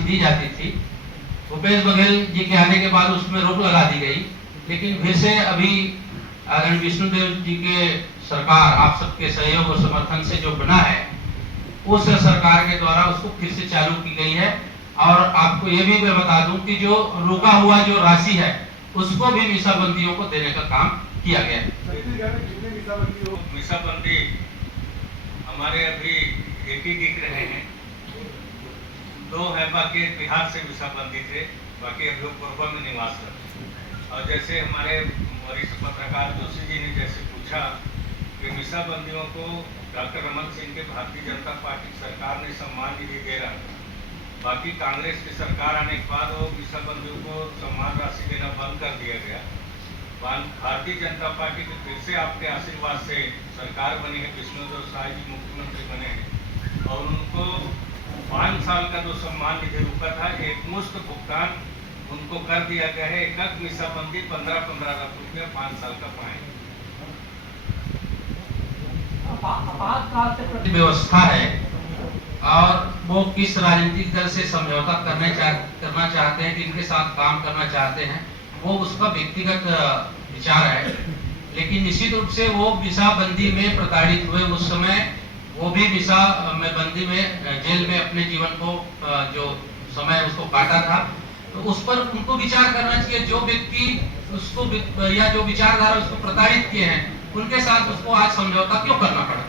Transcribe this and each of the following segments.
राशि दी जाती थी। भूपेश बघेल जी के आने के बाद उसमें रोक लगा दी गई, लेकिन फिर से अभी आदरणीय विष्णुदेव जी के सरकार आप सबके सहयोग और समर्थन से जो बना है, उस सरकार के द्वारा उसको फिर से चालू की गई है। और आपको ये भी मैं बता दूं कि जो रुका हुआ जो राशि है उसको भी मीसाबंदियों को देने का काम किया गया है। मीसाबंदी हमारे अभी एक ही दिख रहे हैं, दो है, बाकी बिहार से मीसाबंदी थे, बाकी हम लोग पूर्व में निवास करते। और जैसे हमारे वरिष्ठ पत्रकार जोशी जी ने जैसे पूछा कि मीसाबंदियों को डॉक्टर रमन सिंह के भारतीय जनता पार्टी सरकार ने सम्मान निधि दे रहा था, बाकी कांग्रेस की सरकार आने के बाद वो मीसाबंदियों को सम्मान राशि देना बंद कर दिया गया। भारतीय जनता पार्टी के फिर से आपके आशीर्वाद से सरकार बनी है, विष्णुदेव साय जी मुख्यमंत्री बने हैं और उनको 5 साल का जो सम्मान निधि रुका था एक मुश्त भुगतान उनको कर दिया गया है। एक मीसाबंदी 15-15 लाख रुपया 5 साल का पाएंगे। व्यवस्था है और वो किस राजनीतिक दल से समझौता करना चाहते हैं, किनके साथ काम करना चाहते हैं, वो उसका व्यक्तिगत विचार है। लेकिन निश्चित रूप से वो मीसाबंदी में प्रताड़ित हुए, उस समय वो भी मीसाबंदी में जेल में अपने जीवन को जो समय उसको काटा था, तो उस पर उनको विचार करना चाहिए। जो व्यक्ति उसको या जो विचारधारा उसको प्रताड़ित किए हैं, उनके साथ उसको आज समझौता क्यों करना पड़ा।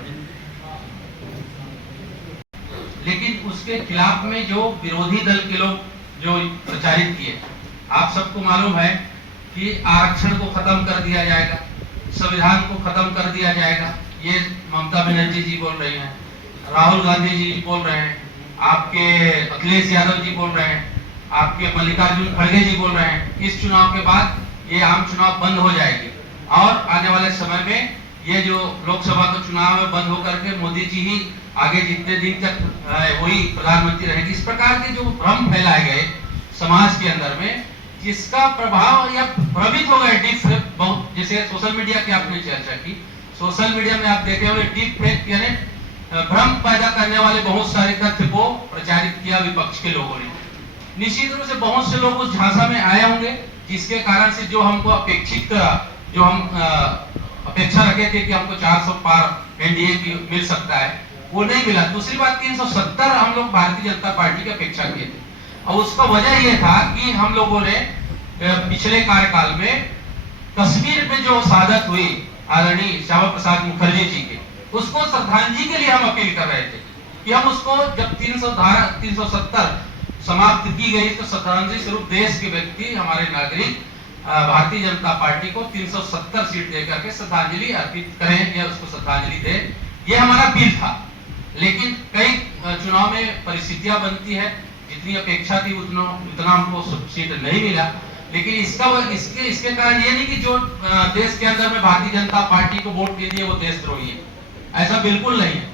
लेकिन उसके खिलाफ में जो विरोधी दल के लोग जो प्रचारित किए, आप सबको मालूम है कि आरक्षण को खत्म कर दिया जाएगा, संविधान को खत्म कर दिया जाएगा, ये ममता बनर्जी जी बोल रही हैं, राहुल गांधी जी बोल रहे हैं, आपके अखिलेश यादव जी बोल रहे हैं, आपके मल्लिकार्जुन खड़गे जी बोल रहे हैं। इस चुनाव के बाद ये आम चुनाव बंद हो जाएगी और आने वाले समय में ये जो लोकसभा का चुनाव है बंद होकर के मोदी जी ही आगे जितने दिन तक वही प्रधानमंत्री रहेंगे। इस प्रकार के जो भ्रम फैलाए गए समाज के अंदर में, जिसका प्रभाव या प्रभावित हो गए डीप फेक, बहुत जैसे सोशल मीडिया की आपने चर्चा की, सोशल मीडिया में आप देखे हुए डीप फेक यानी भ्रम पैदा करने वाले बहुत सारे तथ्य को प्रचारित किया विपक्ष के लोगों ने। निश्चित रूप से बहुत से लोग उस झांसा में आए होंगे, जिसके कारण से जो हमको अपेक्षित, जो हम अपेक्षा रखे थे कि हमको 400 पार एनडीए की मिल सकता है, वो नहीं मिला। दूसरी बात 370 हम लोग भारतीय जनता पार्टी की अपेक्षा किए थे और उसका वजह यह था कि हम लोगों ने पिछले कार्यकाल में कश्मीर में जो शहादत हुई आदरणीय श्यामा प्रसाद मुखर्जी जी के, उसको श्रद्धांजलि के लिए हम अपील कर रहे थे कि हम उसको जब 370 समाप्त की गई तो श्रद्धांजलि स्वरूप देश के व्यक्ति, हमारे नागरिक भारतीय जनता पार्टी को 370 सीट देकर के श्रद्धांजलि अर्पित करें या उसको श्रद्धांजलि दें, ये हमारा अपील था। लेकिन कई चुनाव में परिस्थितियां बनती है, जितनी अपेक्षा थी उतना हमको सीट नहीं मिला। लेकिन इसके कारण ये नहीं कि जो देश के अंदर में भारतीय जनता पार्टी को वोट दे दिए वो देशद्रोही है, ऐसा बिल्कुल नहीं है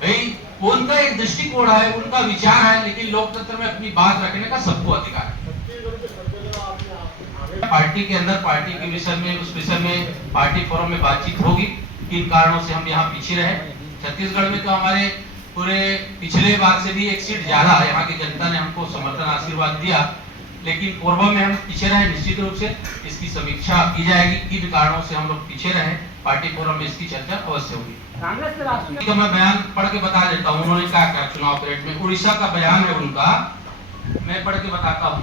भाई। उनका एक दृष्टिकोण है, उनका विचार है, लेकिन लोकतंत्र में अपनी बात रखने का सबको अधिकार है। पार्टी के अंदर पार्टी के विषय में, उस विषय में पार्टी फोरम में बातचीत होगी किन कारणों से हम यहाँ पीछे रहे। छत्तीसगढ़ में तो हमारे पूरे पिछले बार से भी एक सीट ज्यादा है, यहाँ की जनता ने हमको समर्थन आशीर्वाद दिया, लेकिन पूर्व में हम पीछे रहे। निश्चित रूप से इसकी समीक्षा की जाएगी किन कारणों से हम लोग पीछे रहे, पार्टी फोरम में इसकी चर्चा अवश्य होगी। कांग्रेस के राष्ट्रीय मैं बयान पढ़ के बता देता हूँ उन्होंने क्या क्या चुनाव पीरियड में, उड़ीसा का बयान है उनका, मैं पढ़ के बताता हूँ।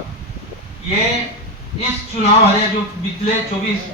ये इस चुनाव है जो पिछले 24